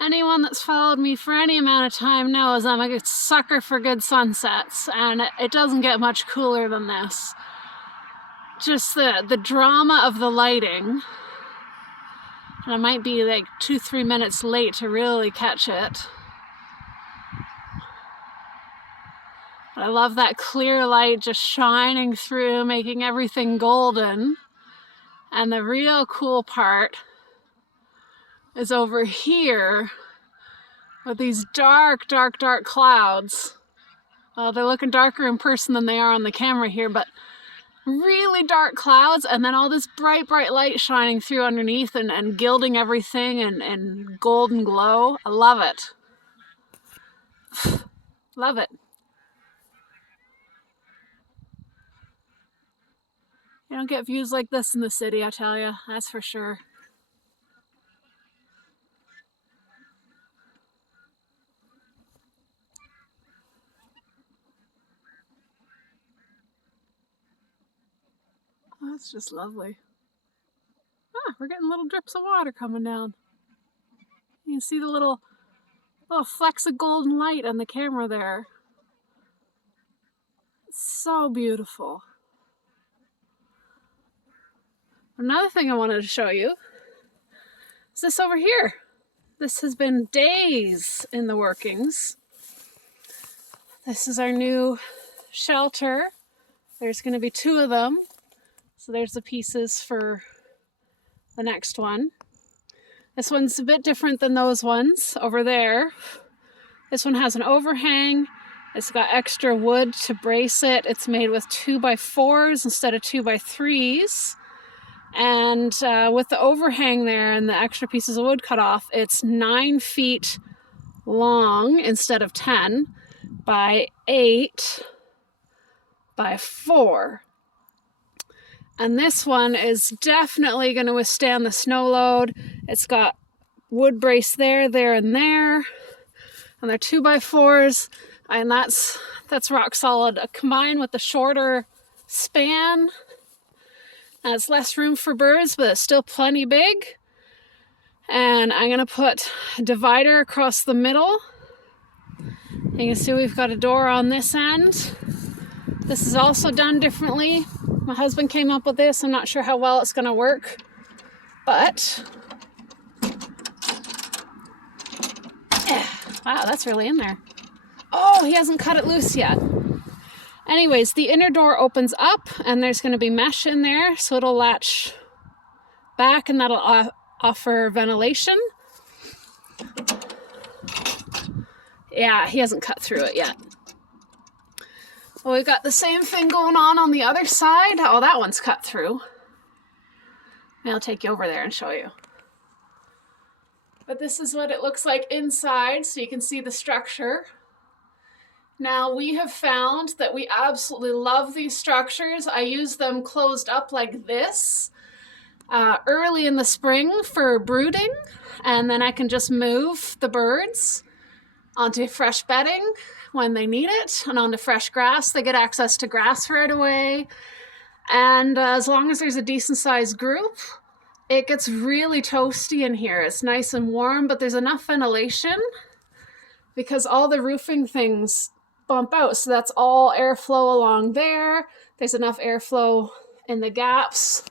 Anyone that's followed me for any amount of time knows I'm a sucker for good sunsets, and it doesn't get much cooler than this. Just the drama of the lighting. And I might be like 2-3 minutes late to really catch it. But I love that clear light just shining through, making everything golden. And the real cool part is over here with these dark, dark, dark clouds. Well, they're looking darker in person than they are on the camera here, but really dark clouds, and then all this bright, bright light shining through underneath and gilding everything and golden glow. I love it. Love it. You don't get views like this in the city, I tell you, that's for sure. Oh, that's just lovely. Ah, we're getting little drips of water coming down. You can see the little flecks of golden light on the camera there. It's so beautiful. Another thing I wanted to show you is this over here. This has been days in the workings. This is our new shelter. There's going to be 2 of them. So there's the pieces for the next one. This one's a bit different than those ones over there. This one has an overhang. It's got extra wood to brace it. It's made with 2x4s instead of 2x3s. And with the overhang there and the extra pieces of wood cut off, it's 9 feet long instead of 10 by 8 by 4. And this one is definitely going to withstand the snow load. It's got wood brace there, there, and there. And they're 2x4s, and that's rock solid. Combined with the shorter span, it's less room for birds, but it's still plenty big. And I'm going to put a divider across the middle. You can see we've got a door on this end. This is also done differently. My husband came up with this. I'm not sure how well it's going to work, but wow, that's really in there. Oh, he hasn't cut it loose yet. Anyways, the inner door opens up and there's going to be mesh in there, so it'll latch back and that'll offer ventilation. Yeah, he hasn't cut through it yet. Well, we've got the same thing going on the other side. Oh, that one's cut through. Maybe I'll take you over there and show you. But this is what it looks like inside, so you can see the structure. Now, we have found that we absolutely love these structures. I use them closed up like this early in the spring for brooding, and then I can just move the birds onto fresh bedding when they need it, and onto fresh grass. They get access to grass right away. And as long as there's a decent sized group, it gets really toasty in here. It's nice and warm, but there's enough ventilation because all the roofing things bump out. So that's all airflow along there. There's enough airflow in the gaps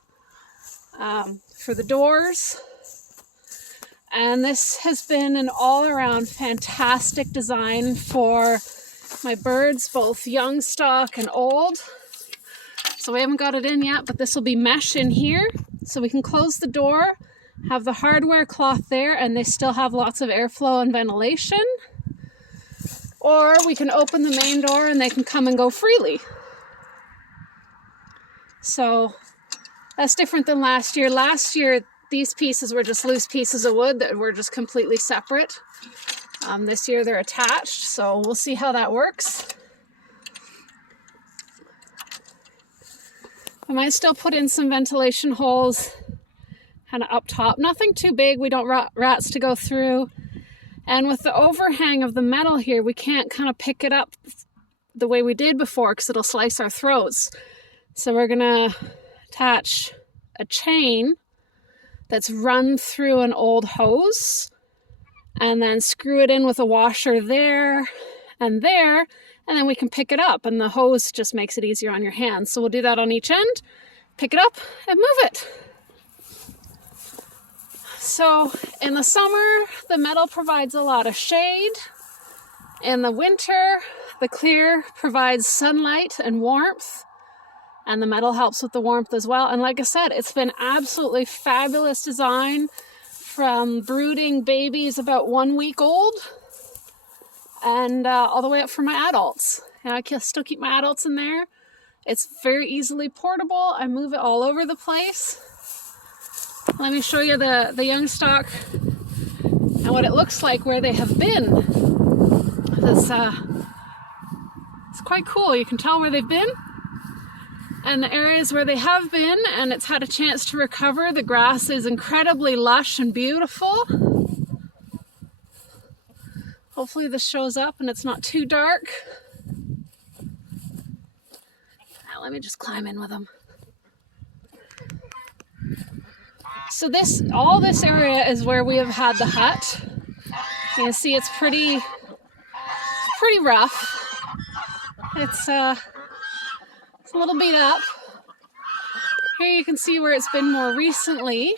for the doors. And this has been an all-around fantastic design for my birds, both young stock and old. So we haven't got it in yet, but this will be mesh in here. So we can close the door, have the hardware cloth there, and they still have lots of airflow and ventilation. Or we can open the main door and they can come and go freely. So that's different than last year. Last year, these pieces were just loose pieces of wood that were just completely separate. This year they're attached, so we'll see how that works. I might still put in some ventilation holes kind of up top. Nothing too big, we don't want rats to go through. And with the overhang of the metal here, we can't kind of pick it up the way we did before because it'll slice our throats. So we're gonna attach a chain that's run through an old hose, and then screw it in with a washer there, and then we can pick it up, and the hose just makes it easier on your hands. So we'll do that on each end, pick it up and move it. So in the summer, the metal provides a lot of shade. In the winter, the clear provides sunlight and warmth, and the metal helps with the warmth as well. And like I said, it's been absolutely fabulous design from brooding babies about 1 week old and all the way up for my adults. And I can still keep my adults in there. It's very easily portable. I move it all over the place. Let me show you the young stock and what it looks like where they have been. It's quite cool. You can tell where they've been and the areas where they have been, and it's had a chance to recover. The grass is incredibly lush and beautiful. Hopefully this shows up and it's not too dark. Now let me just climb in with them. So all this area is where we have had the hut. You can see it's pretty rough. It's a little beat up. Here you can see where it's been more recently.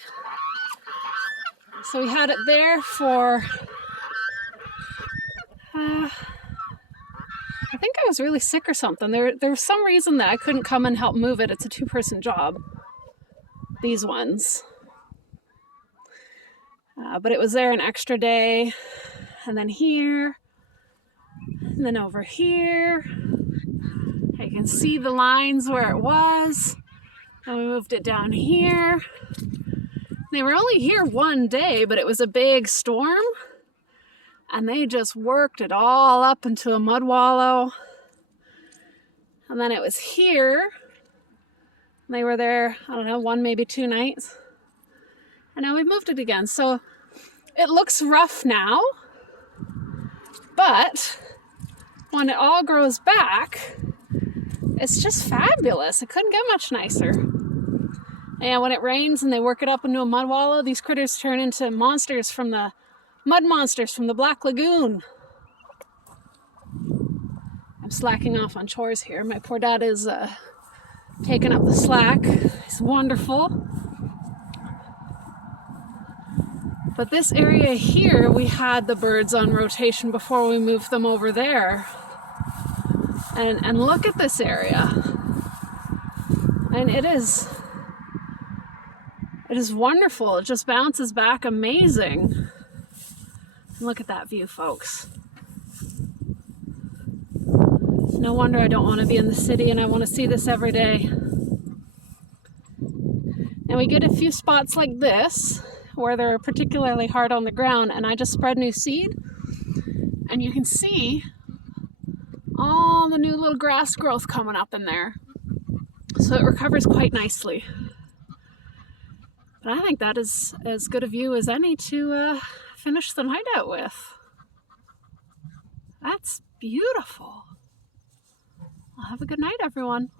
So we had it there for, I think I was really sick or something. There was some reason that I couldn't come and help move it. It's a 2-person job, these ones. But it was there an extra day, and then here, and then over here. You can see the lines where it was, and we moved it down here. They were only here 1 day, but it was a big storm, and they just worked it all up into a mud wallow. And then it was here. They were there, I don't know, 1, maybe 2 nights. And now we've moved it again. So it looks rough now, but when it all grows back, it's just fabulous. It couldn't get much nicer. And when it rains and they work it up into a mud wallow, these critters turn into monsters from the mud monsters from the Black Lagoon. I'm slacking off on chores here. My poor dad is taking up the slack. He's wonderful. But this area here, we had the birds on rotation before we moved them over there. And look at this area. And it is wonderful. It just bounces back amazing. Look at that view, folks. No wonder I don't want to be in the city and I want to see this every day. And we get a few spots like this where they're particularly hard on the ground, and I just spread new seed, and you can see all the new little grass growth coming up in there. So it recovers quite nicely. But I think that is as good a view as any to finish the night out with. That's beautiful. Well, have a good night, everyone.